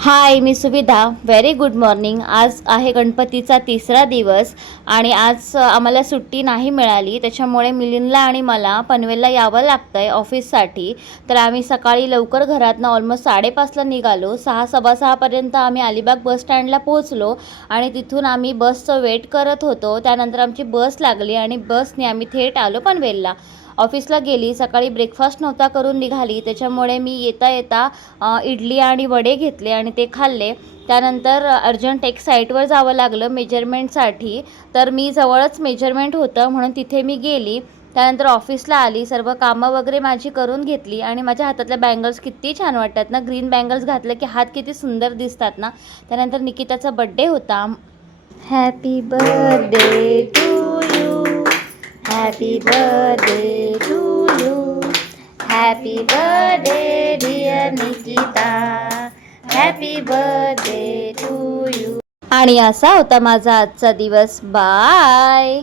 हाय, मी सुविधा. Very good morning. आज आहे गणपतीचा तिसरा दिवस आणि आज आम्हाला सुट्टी नाही मिळाली, त्याच्यामुळे मिलिंदला आणि मला पनवेलला यावं लागतं आहे ऑफिससाठी. तर आम्ही सकाळी लवकर घरातनं ऑलमोस्ट 5:30ला निघालो. 6, सव्वा 6पर्यंत आम्ही अलिबाग बस स्टँडला पोहोचलो आणि तिथून आम्ही बसचं वेट करत होतो. त्यानंतर आमची बस लागली आणि बसने आम्ही थेट आलो पनवेलला. ऑफिसला गेली. सकाळी ब्रेकफास्ट नव्हता करून निघाली, त्याच्यामुळे मी येता येता इडली आणि वडे घेतले आणि ते खाल्ले. त्यानंतर अर्जंट एक साईटवर जावं लागलं मेजरमेंटसाठी. तर मी जवळच मेजरमेंट होतं म्हणून तिथे मी गेली. त्यानंतर ऑफिसला आली, सर्व कामं वगैरे माझी करून घेतली आणि माझ्या हातातल्या बँगल्स किती छान वाटतात ना. ग्रीन बँगल्स घातले की हात किती सुंदर दिसतात ना. त्यानंतर निकिताचा बड्डे होता. Happy birthday to you, happy birthday to you, happy birthday dear Nikita, happy birthday to you. आणि असा होता माझा आजचा दिवस. बाय.